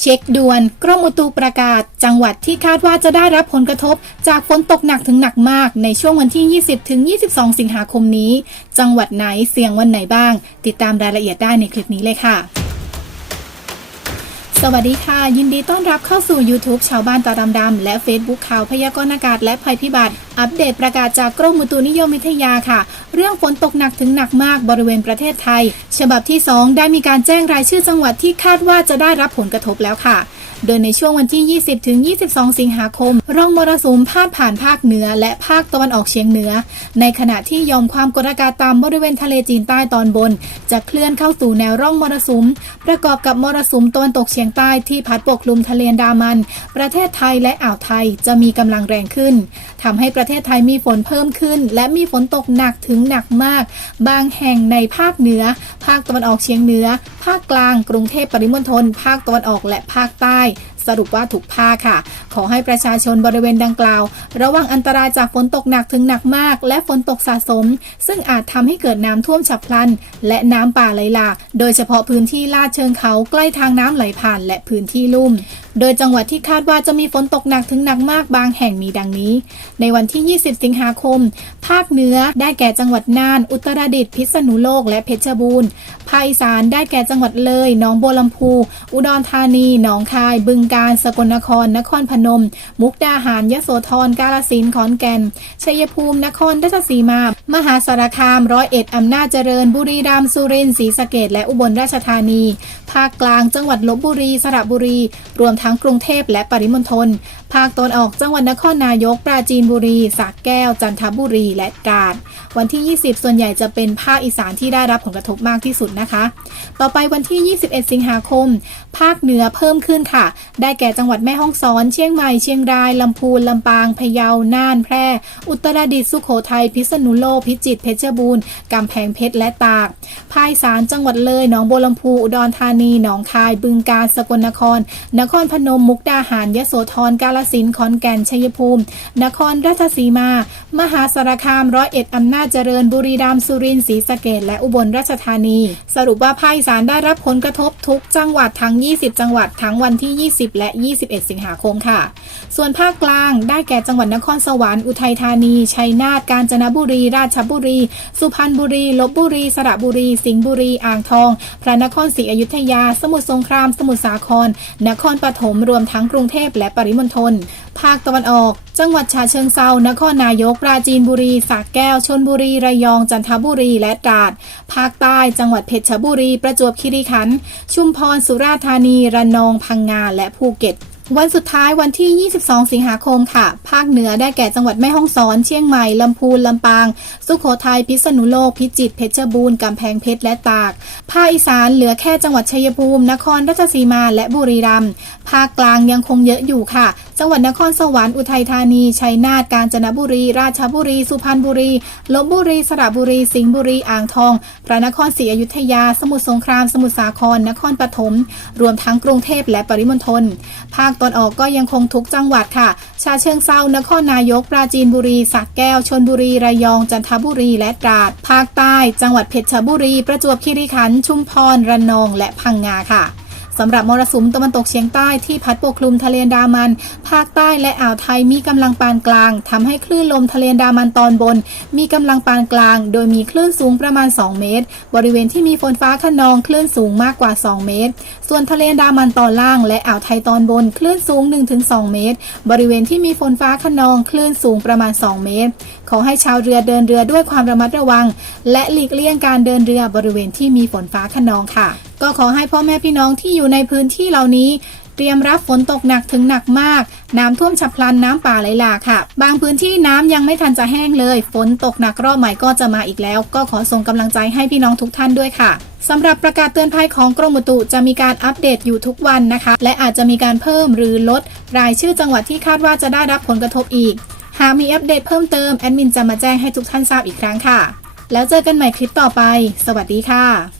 เช็คด่วนกรมอุตุประกาศ จังหวัดที่คาดว่าจะได้รับผลกระทบ จากฝนตกหนักถึงหนักมาก ในช่วงวันที่ 20 ถึง 22 สิงหาคมนี้ จังหวัดไหนเสี่ยงวันไหนบ้าง ติดตามรายละเอียดได้ในคลิปนี้เลยค่ะ สวัสดีค่ะ ยินดีต้อนรับเข้าสู่ YouTube ชาวบ้านตาดำๆและ Facebook ข่าวพยากรณ์อากาศและภัยพิบัติ อัปเดตประกาศจากกรมอุตุนิยมวิทยาค่ะ เรื่องฝนตกหนักถึงหนักมากบริเวณประเทศไทย ฉบับที่ 2 ได้มีการแจ้งรายชื่อจังหวัดที่คาดว่าจะได้รับผลกระทบแล้วค่ะ โดยในช่วงวันที่ 20 ถึง 22 สิงหาคม ร่องมรสุมพาดผ่านภาคเหนือ และภาคตะวันออกเฉียงเหนือ ในขณะที่ยอมความกดอากาศต่ำบริเวณทะเลจีนใต้ตอนบน จะเคลื่อนเข้าสู่แนวร่องมรสุม ประกอบกับมรสุมตะวันตกเฉียงใต้ที่พัดปกคลุมทะเลดามัน ประเทศไทยและอ่าวไทยจะมีกำลังแรงขึ้นทำให้ประเทศไทยมีฝนเพิ่มขึ้น และมีฝนตกหนักถึงหนักมาก บางแห่งในภาคเหนือ ภาคตะวันออกเฉียงเหนือ ภาคกลาง กรุงเทพปริมณฑลภาคตะวันออกและภาคใต้はい。 สรุปว่าถูกภาคค่ะ ขอให้ประชาชนบริเวณดังกล่าว ระวังอันตรายจากฝนตกหนักถึงหนักมาก และฝนตกสะสม ซึ่งอาจทำให้เกิดน้ำท่วมฉับพลัน และน้ำป่าไหลหลากโดยเฉพาะพื้นที่ลาดเชิงเขาใกล้ทางน้ำไหลผ่านและพื้นที่ลุ่ม โดยจังหวัดที่คาดว่าจะมีฝนตกหนักถึงหนักมากบางแห่งมีดังนี้ ในวันที่ 20 สิงหาคม ภาคเหนือได้แก่จังหวัดน่าน อุตรดิตถ์พิษณุโลก และเพชรบูรณ์ภาคอีสานได้แก่จังหวัดเลยหนองบัวลำพู อุดรธานี หนองคาย บึงกาฬสกลนคร นครพนม มุกดาหาร ยโสธร กาฬสินธุ์ ขอนแก่น ชัยภูมิ นครราชสีมา มหาสารคาม ร้อยเอ็ด อำนาจเจริญ บุรีรัมย์ สุรินทร์ ศรีสะเกษและอุบลราชธานี ภาคกลาง จังหวัดลบบุรี สระบุรี รวมทั้งกรุงเทพและปริมณฑล ภาคตะวันออก จังหวัดนครนายก ปราจีนบุรี สระแก้ว จันทบุรี และกาญวันที่ 20 ส่วนใหญ่จะเป็นภาคอีสานที่ได้รับผลกระทบมากที่สุดนะคะ ต่อไปวันที่ 21 สิงหาคม ภาคเหนือเพิ่มขึ้นค่ะ ได้แก่จังหวัดแม่ฮ่องสอน เชียงใหม่ เชียงราย ลำพูน ลำปาง พะเยา น่าน แพร่ อุตรดิตถ์ สุโขทัย พิษณุโลก พิจิตร เพชรบูรณ์ กำแพงเพชร และตาก ภาคสานจังหวัดเลย หนองบัวลำพู อุดรธานี หนองคาย บึงกาฬ สกลนคร นครพนม มุกดาหาร ยโสธร กาฬสินธุ์ ขอนแก่น ชัยภูมิ นครราชสีมา มหาสารคาม ร้อยเอ็ดอำนาจเจริญ บุรีรัมย์ สุรินทร์ ศรีสะเกษและอุบลราชธานี สรุปว่าภาคสานได้รับผลกระทบทุกจังหวัดทั้ง 20 จังหวัดทั้งวันที่ 20และ 21 สิงหาคมค่ะ ส่วนภาคกลางได้แก่จังหวัดนครสวรรค์อุทัยธานีชัยนาทกาญจนบุรี ราชบุรี สุพรรณบุรีลบบุรี สระบุรี สิงห์บุรี อ่างทอง พระนครศรีอยุธยา สมุทรสงคราม สมุทรสาคร นครปฐมรวมทั้งกรุงเทพและปริมณฑล ภาคตะวันออก จังหวัดฉะเชิงเซานครนายก ปราจีนบุรีสระแก้ว ชนบุรี ระยอง จันทบุรี และตราด ภาคใต้ จังหวัดเพชรบุรี ประจวบคีรีขันธ์ ชุมพร สุราษฎร์ธานี ระนอง พังงา และภูเก็ตวันสุดท้ายวันที่ 22 สิงหาคมค่ะ ภาคเหนือได้แก่จังหวัดแม่ฮ่องสอน เชียงใหม่ ลำพูน ลำปาง สุโขทัย พิษณุโลก พิจิตร เพชรบูรณ์ กำแพงเพชร และตาก ภาคอีสานเหลือแค่จังหวัดชัยภูมิ นครราชสีมา และบุรีรัมย์ ภาคกลางยังคงเยอะอยู่ค่ะ จังหวัดนครสวรรค์อุทัยธานี ชัยนาท กาญจนบุรี ราชบุรี สุพรรณบุรี ลบบุรี สระบุรี สิงห์บุรี อ่างทอง พระนครศรีอยุธยา สมุทรสงคราม สมุทรสาคร นครปฐม รวมทั้งกรุงเทพและปริมณฑล ภาคตอนออกก็ยังคงทุกจังหวัดค่ะ ชาเชิงเซา นครนายก ปราจีนบุรีสระแก้ว ชนบุรี ระยอง จันทบุรี และตราด ภาคใต้ จังหวัดเพชรบุรี ประจวบคีรีขันธ์ ชุมพร ระนอง และพังงาค่ะ สำหรับมรสุมตะวันตกเฉียงใต้ที่พัดปกคลุมทะเลดามัน ภาคใต้และอ่าวไทยมีกำลังปานกลางทำให้คลื่นลมทะเลดามันตอนบน มีกำลังปานกลาง โดยมีคลื่นสูงประมาณ 2 เมตร บริเวณที่มีฝนฟ้าขนองคลื่นสูงมากกว่า 2 เมตร ส่วนทะเลดามันตอนล่างและอ่าวไทยตอนบนคลื่นสูง 1-2 เมตร บริเวณที่มีฝนฟ้าขนองคลื่นสูงประมาณ 2 เมตร ขอให้ชาวเรือเดินเรือด้วยความระมัดระวัง และหลีกเลี่ยงการเดินเรือบริเวณที่มีฝนฟ้าขนองค่ะ ก็ขอให้พ่อแม่พี่น้องที่อยู่ในพื้นที่เหล่านี้เตรียมรับฝนตกหนักถึงหนักมาก น้ำท่วมฉับพลันน้ำป่าไหลหลากค่ะ บางพื้นที่น้ำยังไม่ทันจะแห้งเลย ฝนตกหนักรอบใหม่ก็จะมาอีกแล้ว ก็ขอส่งกำลังใจให้พี่น้องทุกท่านด้วยค่ะสำหรับประกาศเตือนภัยของกรมอุตุจะมีการอัปเดตอยู่ทุกวันนะคะ และอาจจะมีการเพิ่มหรือลด รายชื่อจังหวัดที่คาดว่าจะได้รับผลกระทบอีก หากมีอัปเดตเพิ่มเติมแอดมินจะมาแจ้งให้ทุกท่านทราบอีกครั้งค่ะ แล้วเจอกันใหม่คลิปต่อไป สวัสดีค่ะ